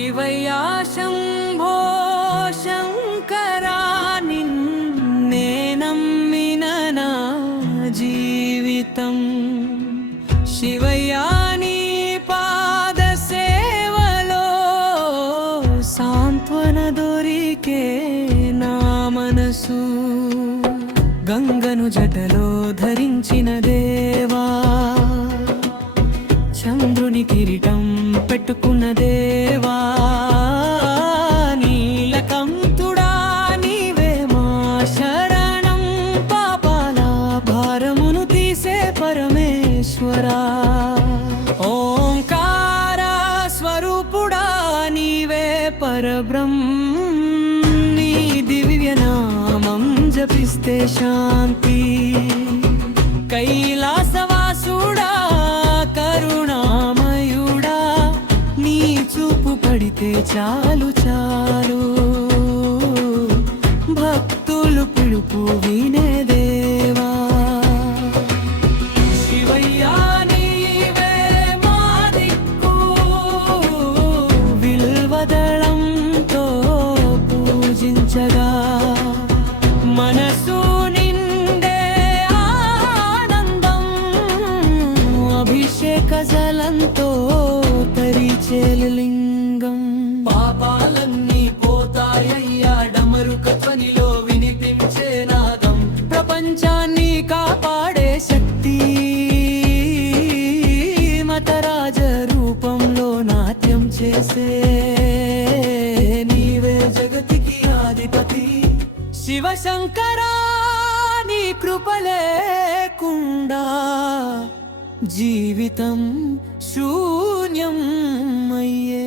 శివయ్యా శంభో శంకరా నిన్నే నమ్మిన నా జీవితం శివయ్యా నీ పాద సేవలో సాంత్వన దొరికే నా మనసు గంగను జటలో ధరించిన దేవా చంద్రుని కిరీటం పెట్టుకున్న దేవా నీలకంఠుడా నీవే మా శరణం పాపాల భారమును తీసే పరమేశ్వరా ఓంకార స్వరూపుడా నీవే పరబ్రహ్మ నీ దివ్య నామం జపిస్తే శాంతి కైలాసవాసుడా కరుణామయుడా నీ చూపు పడితే చాలు చాలు భక్తులు పిలుపు వినే దేవా శివయ్యా నీవే మా దిక్కు విల్వదళంతో పూజించగా మనసు కజలంతో తరిచేలింగం పాపాలన్నీ పోతాయ్యా డమరుక ధ్వనిలో వినిపించే నాదం ప్రపంచాన్ని కాపాడే శక్తి మతరాజ రూపంలో నాట్యం చేసే నీవే జగతికి అధిపతి శివశంకరా నీ కృప లేకుండా జీవితం శూన్యం అయ్యే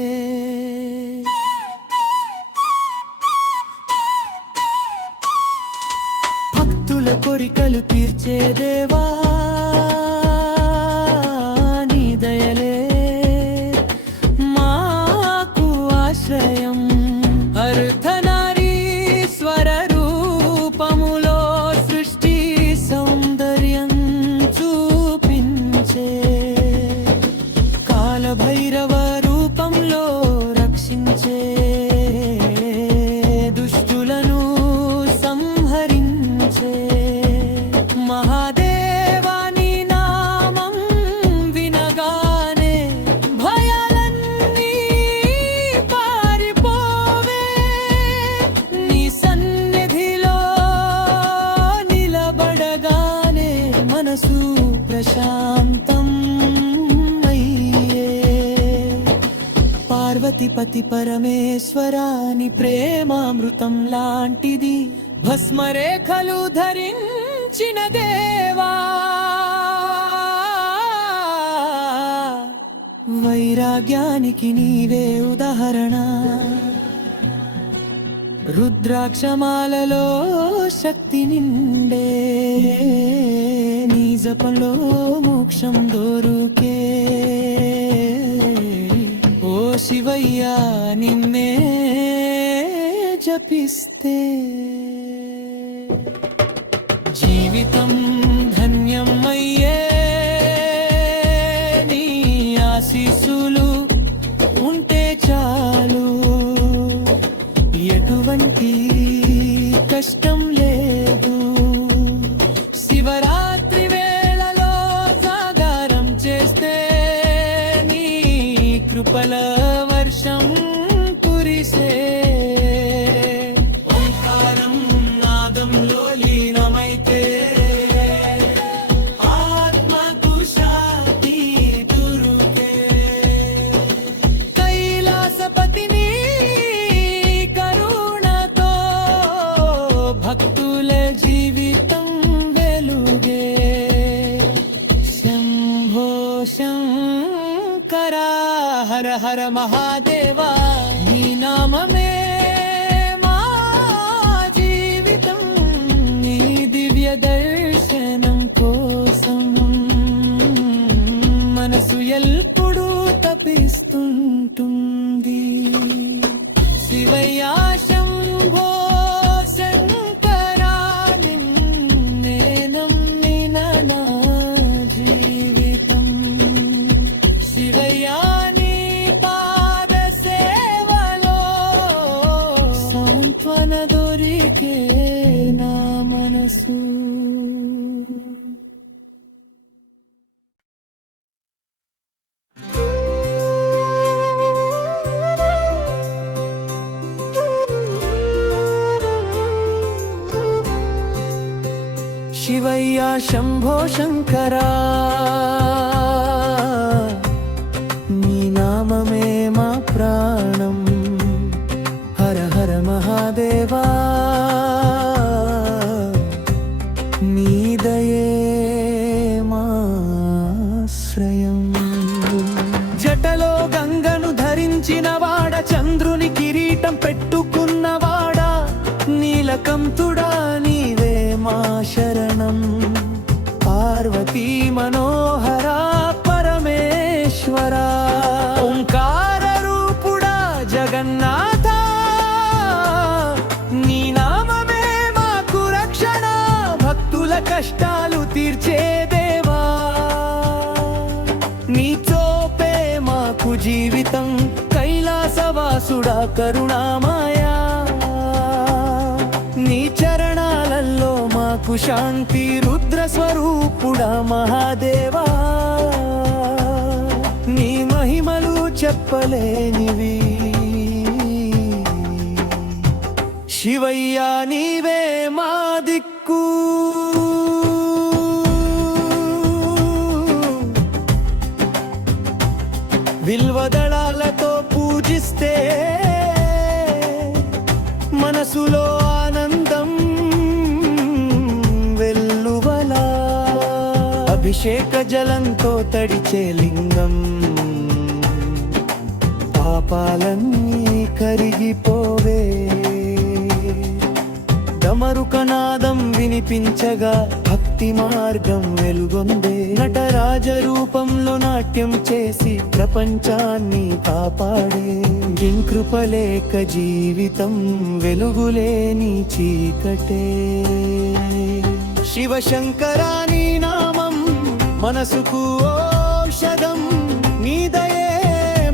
భక్తుల కోరికలు తీర్చే దేవా నీ దయలే మాకు ఆశ్రయం అర్ధనారీశ్వర రూపములో సృష్టి సౌందర్యం కాలభైరవ రూపంలో రక్షించే దుష్టులను సంహరించే మహాదేవాని నామం వినగానే భయాలన్నీ పారిపోవే నీ సన్నిధిలో నిలబడగానే మనసు ప్రశాంతం పార్వతిపతి పరమేశ్వరాని ప్రేమామృతం లాంటిది భస్మరేఖలు ధరించిన దేవా వైరాగ్యానికి నీవే ఉదాహరణ రుద్రాక్షమాలలో శక్తి నిండే నీ జపంలో మోక్షం దొరుకే ఓ శివయ్యా నిన్నే జపిస్తే జీవితం ధన్యమయ్యే నీ ఆశీస్సులు ఉంటే చాలు ఎటువంటి కష్టం లేదు శివరాత్రి వేళలో జాగారం చేస్తే నీ కృపల వర్షం కురిసే ఓంకారం నాదంలో లీనమైతే ఆత్మకు శాంతి దొరుకే కైలాసపతిని కరుణతో భక్తుల జీవితం వెలుగే శంభో శంకరా హర హర మహాదేవా నీ నామమే మా జీవితం నీ దివ్య దర్శనం కోసం మనసు ఎల్లప్పుడూ తపిస్తుంటుంది శివయ్యా శంభో శంకరా నిన్నే నమ్మిన నా జీవితం శివయ్యా నీ పాద సేవ శంభో శంకరా నీ నామమే మా ప్రాణం హర హర మహాదేవా నీ దయే మాశ్రయం జటలో గంగను ధరించినవాడ చంద్రుని కిరీటం పెట్టుకున్నవాడా నీలకంఠుడా నీవే మా శరణం పార్వతీ మనోహరా పరమేశ్వరా ఓంకార రూపుడా జగన్నాథ నీ నామమే మాకు రక్షణ భక్తుల కష్టాలు తీర్చే దేవా నీ తోపే మాకు జీవితం కైలాసవాసుడా కరుణామాయా నీ చరణాలలో మాకు శాంతి రుద్ర స్వరూపుడా మహాదేవా నీ మహిమలు చెప్పలేనివి శివయ్యా నీవే మా దిక్కు విల్వదళాలతో పూజిస్తే మనసులో ఆనందం వెల్లువలా అభిషేక జలంతో తడిచే లింగం పాపాలన్నీ కరిగిపోవే డమరుకనాదం వినిపించగా భక్తి మార్గం వెలుగొందే నటరాజ రూపంలో నాట్యం చేసి ప్రపంచాన్ని కాపాడే కృపలేక జీవితం వెలుగులేని చీకటే శివశంకరా నీ నామం మనసుకు ఔషధం నీ దయే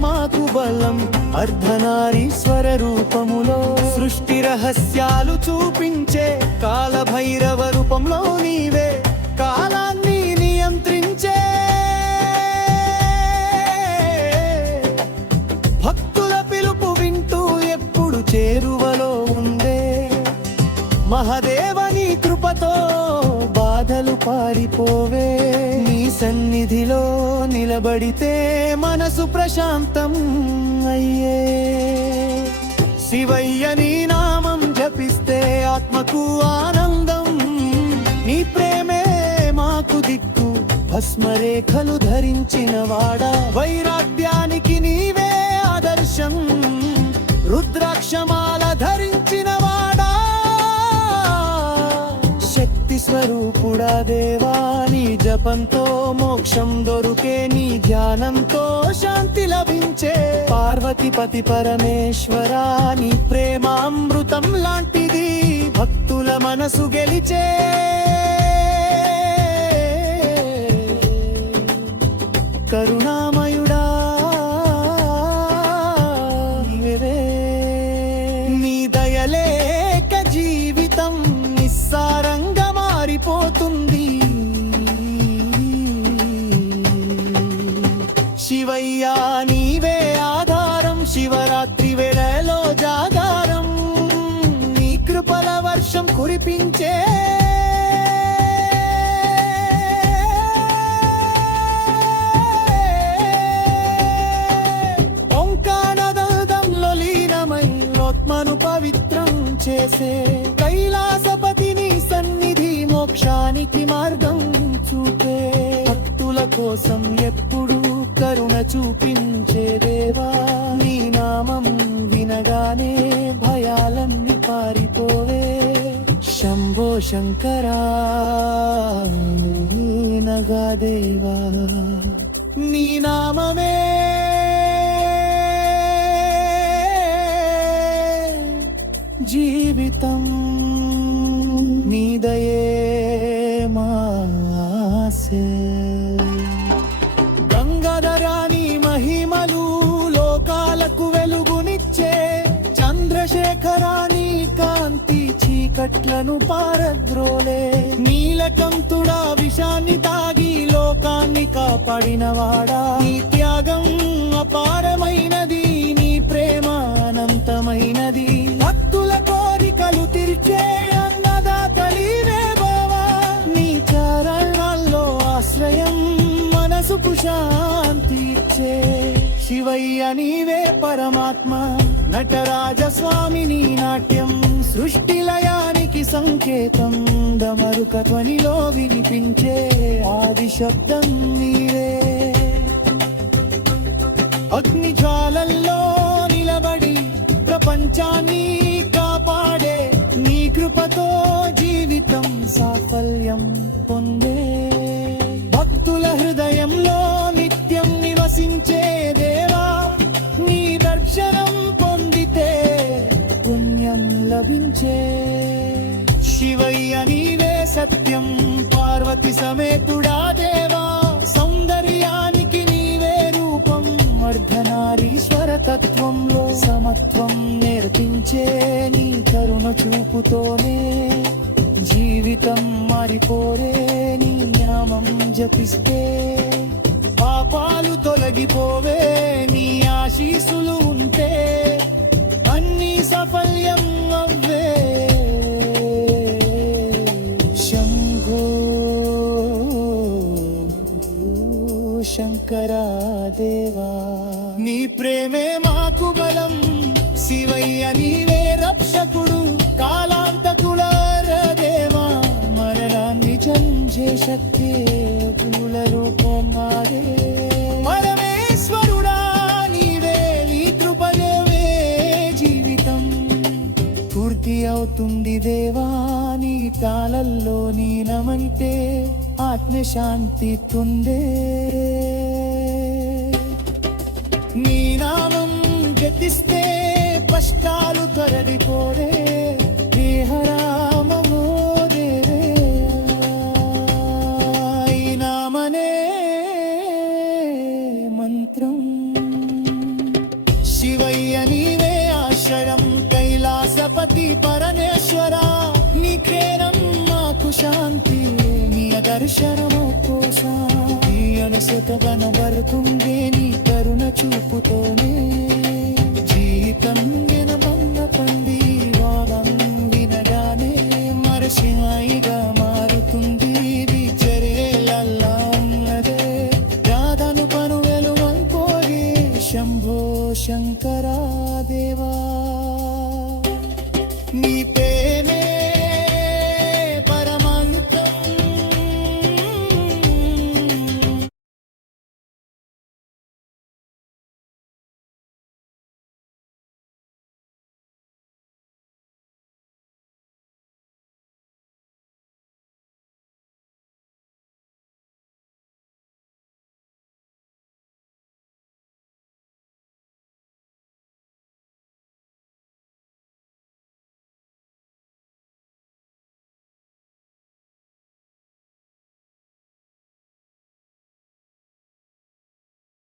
మాకు బలం అర్ధనారీశ్వర రూపములో సృష్టి రహస్యాలు చూపించే కాలభైరవ రూపంలో నీవే కాలాన్ని నియంత్రించే భక్తుల పిలుపు వింటూ ఎప్పుడు చేరువలో ఉందే మహాదేవని కృపతో బాధలు పారిపోవే నీ సన్నిధిలో నిలబడితే మనసు ప్రశాంతం అయ్యే శివయ్య నీ నామం జపిస్తే ఆత్మకు ఆనందం నీ ప్రేమే మాకు దిక్కు భస్మరేఖలు ధరించిన వాడా వైరాగ్యానికి నీవే ఆదర్శం రుద్రాక్షమాల ధరించిన వాడా శక్తి స్వరూపుడా దేవా నీ జపంతో మోక్షం దొరుకే నీ ధ్యానంతో శాంతి లభించే పార్వతీపతి పరమేశ్వరా నీ ప్రేమ అమృతం లాంటిది భక్తుల మనసు గెలిచే కరుణామయుడా నీ దయలేక జీవితం నిస్సారంగా మారిపోతుంది శివయ్యా నీవే ఆధారం శివరాత్రి వేళలో జాగారం నీ కృపల వర్షం కురిపించే ఓంకారనాదంలో లీనమై ఆత్మను పవిత్రం చేసే కైలాసపతి నీ సన్నిధి మోక్షానికి మార్గం చూపే భక్తుల కోసం ఎప్పుడు కరుణ చూపించే దేవా నీ నామం వినగానే భయాలన్నీ పారిపోవే శంభో శంకరా నగాదేవా నీ నామమే జీవితం నీ దయే మాసే గంగాధరాని మహిమలు లోకాలకు వెలుగునిచ్చే చంద్రశేఖరాని కాంతి చీకట్లను పారద్రోలే నీలకంఠుడా విషాన్ని తాగి లోకాన్ని కాపాడినవాడా నీ త్యాగం అపారమైనది నీ ప్రేమ అనంతమైనది భక్తుల కోరికలు తీర్చే అన్నదాతలీనే బావా నీ చారా మనసుకు శాంతి ఇచ్చే శివయ్య నీవే పరమాత్మ నటరాజస్వామి నీ నాట్యం సృష్టి లయానికి సంకేతం డమరుక ధ్వనిలో వినిపించే ఆది శబ్దం నీవే అగ్ని జ్వాలల్లో నిలబడి ప్రపంచాన్ని కాపాడే నీ కృపతో జీవితం సాఫల్యం పొందే భక్తుల హృదయంలో నిత్యం నివసించే దేవా నీ దర్శనం పొందితే పుణ్యం లభించే శివయ్య నీవే సత్యం పార్వతి సమేతుడా దేవా సౌందర్యానికి నీవే రూపం అర్ధనారీశ్వర తత్వంలో సమత్వం నేర్పించే నీ కరుణ చూపుతోనే జీవితం మారిపోరే నీ నామం జపిస్తే పాపాలు తొలగిపోవే నీ ఆశీసులు ఉంటే అన్ని సఫల్యం అవ్వే శంభో శంకరా దేవా నీ ప్రేమే మాకు బలం శివయ్య నీవే రక్షకుడు కాలాంతకుల దేవా మరణాన్ని జంజే శక్తి పూల రూపమారే పరమేశ్వరుడా నీవే నీ కృపయవే జీవితం పూర్తి అవుతుంది దేవా నీ తాళల్లో నీ నమంటే ఆత్మశాంతి తుందే నీ నామం గతిస్తే కష్టాలు తరలిపోరే దేహరామో దేవే ఈ నామనే మంత్రం శివయ్య నీవే ఆశ్రయం కైలాసపతి పరమేశ్వర నీకేనం మాకు శాంతి నీ దర్శనము కోసం ఈ అనుసతగన వరకుందే నీ కరుణ చూపుతోనే జీవితం వినమన్న పండి వారం వినగానే మరసిమాయిగా మారుతుంది ఇది చర్యలల్లా ఉన్నదే రాధను పనువెలు వంకోరి శంభో శంకరా దేవా